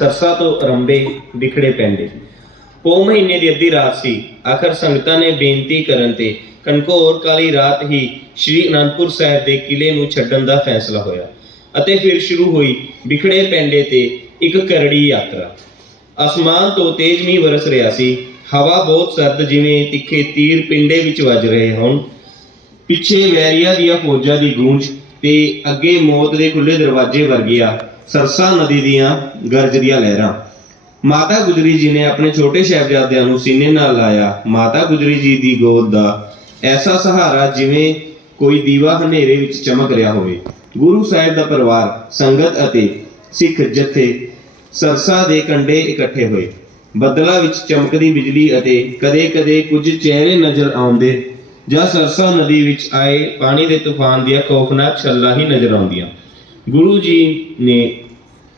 ਸਰਸਾ ਤੋਂ ਅਰੰਭੇ ਵਿਖੜੇ ਪੈਂਦੇ। ਪੋ ਮਹੀਨੇ ਦੀ ਅੱਧੀ ਰਾਤ ਸੀ। ਆਖਰ ਸੰਗਤਾਂ ਨੇ ਬੇਨਤੀ ਕਰਨ ਤੇ ਕਨਕੋਰ ਕਾਲੀ ਰਾਤ ਹੀ ਸ੍ਰੀ ਅਨੰਦਪੁਰ ਸਾਹਿਬ ਦੇ ਕਿਲੇ ਨੂੰ ਛੱਡਣ ਦਾ ਫੈਸਲਾ ਹੋਇਆ ਅਤੇ ਫਿਰ ਸ਼ੁਰੂ ਹੋਈ ਵਿਖੜੇ ਪੈਂਡੇ ਤੇ ਇੱਕ ਕਰੜੀ ਯਾਤਰਾ। ਅਸਮਾਨ ਤੋਂ ਤੇਜ਼ ਮੀਂਹ ਵਰਸ ਰਿਹਾ ਸੀ। ਹਵਾ ਬਹੁਤ ਸਰਦ ਜਿਵੇਂ ਤਿੱਖੇ ਤੀਰ ਪਿੰਡੇ ਵਿੱਚ ਵੱਜ ਰਹੇ ਹੋਣ। ਪਿੱਛੇ ਵੈਰੀਆ ਦੀਆਂ ਫੌਜਾਂ ਦੀ ਗੂੰਜ ਤੇ ਅੱਗੇ ਮੌਤ ਦੇ ਖੁੱਲੇ ਦਰਵਾਜ਼ੇ ਵਰਗੀਆਂ ਸਰਸਾ ਨਦੀ ਦੀਆਂ ਗਰਜਦੀਆਂ ਲਹਿਰਾਂ। ਮਾਤਾ ਗੁਜਰੀ ਜੀ ਨੇ ਆਪਣੇ ਛੋਟੇ ਸਾਹਿਬਜ਼ਾਦਿਆਂ ਨੂੰ ਸੀਨੇ ਨਾਲ ਲਾਇਆ। ਮਾਤਾ ਗੁਜਰੀ ਜੀ ਦੀ ਗੋਦ ਦਾ ਐਸਾ ਸਹਾਰਾ ਜਿਵੇਂ ਕੋਈ ਦੀਵਾ ਹਨੇਰੇ ਵਿੱਚ ਚਮਕ ਰਿਹਾ ਹੋਵੇ। ਗੁਰੂ ਸਾਹਿਬ ਦਾ ਪਰਿਵਾਰ, ਸੰਗਤ ਅਤੇ ਸਿੱਖ ਜਥੇ ਸਰਸਾ ਦੇ ਕੰਢੇ ਇਕੱਠੇ ਹੋਏ। ਬੱਦਲਾਂ ਵਿੱਚ ਚਮਕਦੀ ਬਿਜਲੀ ਅਤੇ ਕਦੇ-ਕਦੇ ਕੁਝ ਚਿਹਰੇ ਨਜ਼ਰ ਆਉਂਦੇ ਜਾਂ ਸਰਸਾ ਨਦੀ ਵਿੱਚ ਆਏ ਪਾਣੀ ਦੇ ਤੂਫਾਨ ਦੀਆਂ ਖੌਫਨਾਕ ਛੱਲਾਂ ਹੀ ਨਜ਼ਰ ਆਉਂਦੀਆਂ। ਗੁਰੂ ਜੀ ਨੇ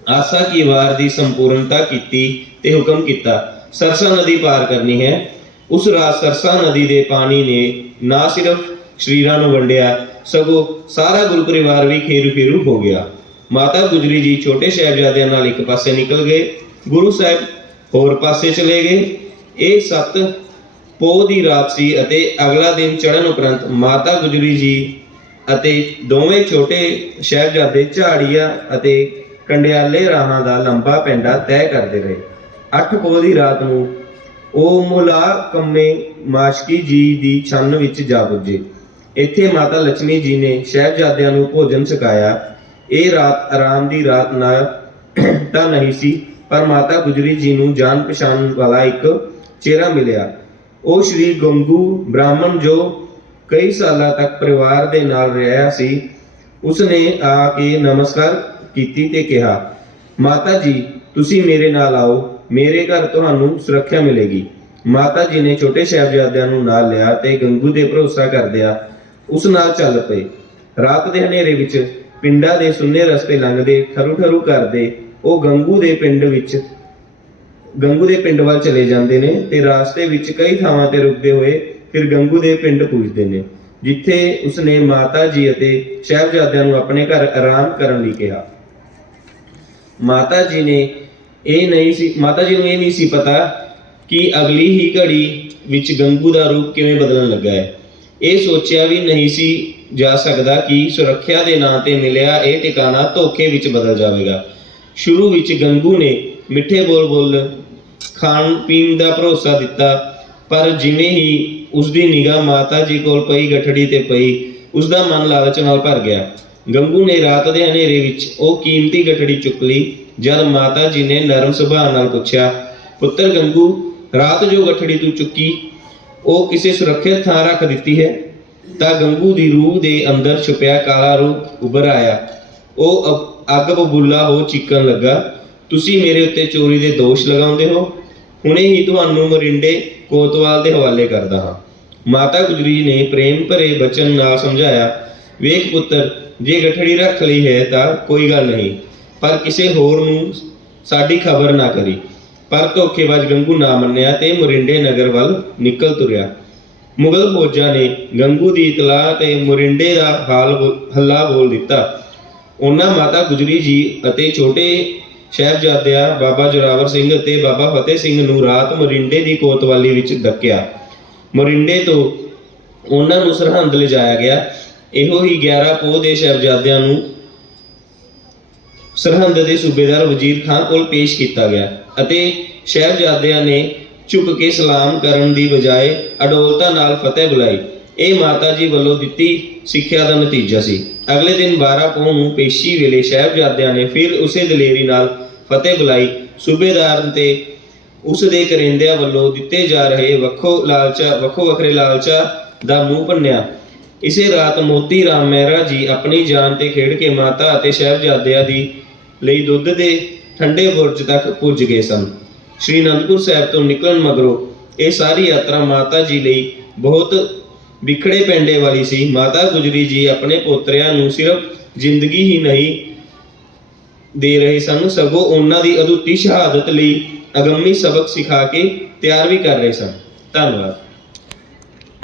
ਆਸਾ ਕੀ ਵਾਰ ਦੀ ਸੰਪੂਰਨਤਾ ਕੀਤੀ ਤੇ ਹੁਕਮ ਕੀਤਾ, ਸਰਸਾ ਨਦੀ ਪਾਰ ਕਰਨੀ ਹੈ। ਉਸ ਰਾਤ ਸਰਸਾ ਨਦੀ ਦੇ ਪਾਣੀ ਨੇ ਨਾ ਸਿਰਫ ਸ਼ਰੀਰਾਂ ਨੂੰ ਵੰਡਿਆ, ਸਗੋਂ ਸਾਰਾ ਗੁਰੂ ਪਰਿਵਾਰ ਵੀ ਖੇਰੂ ਖੇਰੂ ਹੋ ਗਿਆ। ਮਾਤਾ ਗੁਜਰੀ ਜੀ ਛੋਟੇ ਸਾਹਿਬਜ਼ਾਦਿਆਂ ਨਾਲ ਇੱਕ ਪਾਸੇ ਨਿਕਲ ਗਏ, ਗੁਰੂ ਸਾਹਿਬ ਹੋਰ ਪਾਸੇ ਚਲੇ ਗਏ। ਇਹ ਸੱਤ ਪੋਹ ਦੀ ਰਾਤ ਸੀ ਅਤੇ ਅਗਲਾ ਦਿਨ ਚੜ੍ਹਨ ਉਪਰੰਤ ਮਾਤਾ ਗੁਜਰੀ ਜੀ ਅਤੇ ਦੋਵੇਂ ਛੋਟੇ ਸਾਹਿਬਜ਼ਾਦੇ ਝਾੜੀਆਂ ਅਤੇ ਕੰਡਿਆਲੇ ਰਾਹਾਂ ਦਾ ਲੰਬਾ ਪੈਂਡਾ ਤੈਅ ਕਰਦੇ ਰਹੇ। ਅੱਠ ਪੋਹ ਦੀ ਰਾਤ ਨੂੰ ਉਹ ਮੁਲਾ ਕੰਮੇ ਮਾਸ਼ਕੀ ਜੀ ਦੀ ਛੰਨ ਵਿੱਚ ਜਾ ਪੁੱਜੇ। ਇੱਥੇ ਮਾਤਾ ਲక్ష్ਮੀ ਜੀ ਨੇ ਸਾਹਿਬਜ਼ਾਦਿਆਂ ਨੂੰ ਭੋਜਨ ਛਕਾਇਆ। ਇਹ ਰਾਤ ਆਰਾਮ ਦੀ ਰਾਤ ਨਾ ਤਾਂ ਨਹੀਂ ਸੀ, ਪਰ ਮਾਤਾ ਗੁਜਰੀ ਜੀ ਨੂੰ ਜਾਣ ਪਛਾਣ ਵਾਲਾ ਇੱਕ ਚਿਹਰਾ ਮਿਲਿਆ। ਉਹ ਸ਼੍ਰੀ ਗੰਗੂ ਬ੍ਰਾਹਮਣ ਜੋ ਕਈ ਸਾਲਾਂ ਤੱਕ ਪਰਿਵਾਰ ਦੇ ਨਾਲ ਰਿਹਾ ਸੀ, ਉਸਨੇ ਆ ਕੇ ਨਮਸਕਾਰ ਕੀਤੀ ਤੇ ਕਿਹਾ, ਮਾਤਾ ਜੀ, ਤੁਸੀਂ ਮੇਰੇ ਨਾਲ ਆਓ, ਮੇਰੇ ਘਰ ਤੁਹਾਨੂੰ ਸੁਰੱਖਿਆ ਮਿਲੇਗੀ। ਮਾਤਾ ਜੀ ਨੇ ਛੋਟੇ ਸਾਹਿਬਜ਼ਾਦਿਆਂ ਨੂੰ ਨਾਲ ਲਿਆ ਤੇ ਗੰਗੂ ਦੇ ਭਰੋਸਾ ਕਰਦਿਆਂ ਉਸ ਨਾਲ ਚੱਲ ਪਏ। ਰਾਤ ਦੇ ਹਨੇਰੇ ਵਿੱਚ ਪਿੰਡਾਂ ਦੇ ਸੁੰਨੇ ਰਸਤੇ ਲੰਘਦੇ ਠਰੂ ਠਰੂ ਕਰਦੇ ਉਹ ਗੰਗੂ ਦੇ ਪਿੰਡ ਵਿੱਚ ਗੰਗੂ ਦੇ ਪਿੰਡ ਵੱਲ ਚਲੇ ਜਾਂਦੇ ਨੇ ਤੇ ਰਾਸਤੇ ਵਿੱਚ ਕਈ ਥਾਵਾਂ ਤੇ ਰੁਕਦੇ ਹੋਏ ਫਿਰ ਗੰਗੂ ਦੇ ਪਿੰਡ ਪੁੱਜਦੇ ਨੇ, ਜਿੱਥੇ ਉਸਨੇ ਮਾਤਾ ਜੀ ਅਤੇ ਸਾਹਿਬਜ਼ਾਦਿਆਂ ਨੂੰ ਆਪਣੇ ਘਰ ਆਰਾਮ ਕਰਨ ਲਈ ਕਿਹਾ। ਮਾਤਾ ਜੀ ਨੇ ਇਹ ਨਹੀਂ ਸੀ, ਮਾਤਾ ਜੀ ਨੂੰ ਇਹ ਨਹੀਂ ਸੀ ਪਤਾ ਕਿ ਅਗਲੀ ਹੀ ਘੜੀ ਵਿੱਚ ਗੰਗੂ ਦਾ ਰੂਪ ਕਿਵੇਂ ਬਦਲਣ ਲੱਗਾ ਹੈ। ਇਹ ਸੋਚਿਆ ਵੀ ਨਹੀਂ ਸੀ ਜਾ ਸਕਦਾ ਕਿ ਸੁਰੱਖਿਆ ਦੇ ਨਾਂ ਤੇ ਮਿਲਿਆ ਇਹ ਟਿਕਾਣਾ ਧੋਖੇ ਵਿੱਚ ਬਦਲ ਜਾਵੇਗਾ। ਸ਼ੁਰੂ ਵਿੱਚ ਗੰਗੂ ਨੇ ਮਿੱਠੇ ਬੋਲ ਬੋਲ ਖਾਣ ਪੀਣ ਦਾ ਭਰੋਸਾ ਦਿੱਤਾ, ਪਰ ਜਿਵੇਂ ਹੀ ਉਸ ਦੀ ਨਿਗਾਹ ਮਾਤਾ ਜੀ ਕੋਲ ਪਈ, ਗਠੜੀ ਤੇ ਪਈ ਉਸ ਦਾ ਮਨ ਲਾਲਚ ਨਾਲ ਭਰ ਗਿਆ। ਗੰਗੂ ਨੇ ਰਾਤ ਦੇ ਹਨੇਰੇ ਵਿੱਚ ਉਹ ਕੀਮਤੀ ਗਠੜੀ ਚੁੱਕ ਲਈ, ਜਦ ਮਾਤਾ ਜੀ ਨੇ ਨਰਮ ਸੁਭਾਅ ਨਾਲ ਪੁੱਛਿਆ, ਪੁੱਤਰ ਗੰਗੂ, ਰਾਤ ਜੋ ਗਠੜੀ ਤੂੰ ਚੁੱਕੀ, ਉਹ ਕਿਸੇ ਸੁਰੱਖਿਅਤ ਥਾਂ ਰੱਖ ਦਿੱਤੀ ਹੈ? ਤਾਂ ਗੰਗੂ ਦੀ ਰੂਹ ਦੇ ਅੰਦਰ ਛੁਪਿਆ ਕਾਲਾ ਰੂਪ ਉੱਭਰ ਆਇਆ। ਉਹ ਅ- ਅੱਗ ਬਬੂਲਾ ਹੋ ਚੀਕਣ ਲੱਗਾ। ਤੁਸੀਂ ਮੇਰੇ ਉੱਤੇ ਚੋਰੀ ਦੇ ਦੋਸ਼ ਲਗਾਉਂਦੇ ਹੋ? ਹੁਣੇ ਹੀ ਤੁਹਾਨੂੰ ਮਰਿੰਡੇ ਕੋਤਵਾਲ ਦੇ ਹਵਾਲੇ ਕਰਦਾ ਹਾਂ। ਮਾਤਾ ਗੁਜਰੀ ਨੇ ਪ੍ਰੇਮ ਭਰੇ ਬਚਨ ਨਾਲ ਸਮਝਾਇਆ, ਵੇਖ ਪੁੱਤਰ, ਜੇ ਗਠੜੀ ਰੱਖ ਲਈ ਹੈ ਤਾਂ ਕੋਈ ਗੱਲ ਨਹੀਂ, ਪਰ ਕਿਸੇ ਹੋਰ ਨੂੰ ਸਾਡੀ ਖਬਰ ਨਾ ਕਰੀ। ਪਰ ਧੋਖੇਬਾਜ਼ ਗੰਗੂ ਨਾ ਮੰਨਿਆ ਤੇ ਮੋਰਿੰਡੇ ਨਗਰ ਵੱਲ ਨਿਕਲ ਤੁਰਿਆ। ਮੁਗਲ ਫੌਜਾਂ ਨੇ ਗੰਗੂ ਦੀ ਇਤਲਾਹ ਤੇ ਮੋਰਿੰਡੇ ਦਾ ਹਾਲ ਬੋ- ਹੱਲਾ ਬੋਲ ਦਿੱਤਾ। ਉਹਨਾਂ ਮਾਤਾ ਗੁਜਰੀ ਜੀ ਅਤੇ ਛੋਟੇ ਸਾਹਿਬਜ਼ਾਦਿਆਂ ਬਾਬਾ ਜੋਰਾਵਰ ਸਿੰਘ ਅਤੇ ਬਾਬਾ ਫਤਿਹ ਸਿੰਘ ਨੂੰ ਰਾਤ ਮੋਰਿੰਡੇ ਦੀ ਕੋਤਵਾਲੀ ਵਿੱਚ ਡੱਕਿਆ। ਮੋਰਿੰਡੇ ਤੋਂ ਉਹਨਾਂ ਨੂੰ ਸਰਹੰਦ ਲਿਜਾਇਆ ਗਿਆ। ਇਹੋ ਹੀ 11 ਪੋਹ ਦੇ ਸਾਹਿਬਜ਼ਾਦਿਆਂ ਨੂੰ ਸਰਹੰਦ ਦੇ ਸੂਬੇਦਾਰ ਵਜ਼ੀਰ ਖਾਨ ਕੋਲ ਪੇਸ਼ ਕੀਤਾ ਗਿਆ ਅਤੇ ਸ਼ਹਿਬਜ਼ਾਦਿਆਂ ਨੇ ਝੁਕ ਕੇ ਸਲਾਮ ਕਰਨ ਦੀ ਬਜਾਏ ਅਡੋਲਤਾ ਨਾਲ ਫਤਿਹ ਬੁਲਾਈ। ਇਹ ਮਾਤਾ ਜੀ ਵੱਲੋਂ ਦਿੱਤੀ ਸਿੱਖਿਆ ਦਾ ਨਤੀਜਾ ਸੀ। ਅਗਲੇ ਦਿਨ 12 ਪੋਹ ਨੂੰ ਪੇਸ਼ੀ ਵੇਲੇ ਸ਼ਹਿਬਜ਼ਾਦਿਆਂ ਨੇ ਫਿਰ ਉਸੇ ਦਲੇਰੀ ਨਾਲ ਫਤਿਹ ਬੁਲਾਈ। ਸੂਬੇਦਾਰ ਤੇ ਉਸ ਦੇ ਕਰਿੰਦਿਆਂ ਵੱਲੋਂ ਦਿੱਤੇ ਜਾ ਰਹੇ ਵੱਖੋ ਲਾਲਚਾ, ਵੱਖੋ ਵੱਖਰੇ ਲਾਲਚਾ ਦਾ ਮੂੰਹ ਭੰਨਿਆ। ਇਸੇ ਰਾਤ ਮੋਤੀ ਰਾਮ ਮਹਿਰਾ ਜੀ ਆਪਣੀ ਜਾਨ ਤੇ ਖੇਡ ਕੇ ਮਾਤਾ ਅਤੇ ਸਾਹਿਬਜ਼ਾਦਿਆਂ ਦੀ ਲਈ ਦੁੱਧ ਦੇ ਠੰਡੇ ਬੁਰਜ ਤੱਕ ਪੁੱਜ ਗਏ ਸਨ। ਸ਼੍ਰੀ ਅਨੰਦਪੁਰ ਸਾਹਿਬ ਤੋਂ ਨਿਕਲਣ ਮਗਰੋਂ ਇਹ ਸਾਰੀ ਯਾਤਰਾ ਮਾਤਾ ਜੀ ਲਈ ਬਹੁਤ ਵਿਖੜੇ ਪੈਂਡੇ ਵਾਲੀ ਸੀ। ਮਾਤਾ ਗੁਜਰੀ ਜੀ ਆਪਣੇ ਪੋਤਰਿਆਂ ਨੂੰ ਸਿਰਫ ਜ਼ਿੰਦਗੀ ਹੀ ਨਹੀਂ ਦੇ ਰਹੇ ਸਨ, ਸਗੋਂ ਉਹਨਾਂ ਦੀ ਅਦੁੱਤੀ ਸ਼ਹਾਦਤ ਲਈ ਅਗੰਮੀ ਸਬਕ ਸਿਖਾ ਕੇ ਤਿਆਰ ਵੀ ਕਰ ਰਹੇ ਸਨ। ਧੰਨਵਾਦ।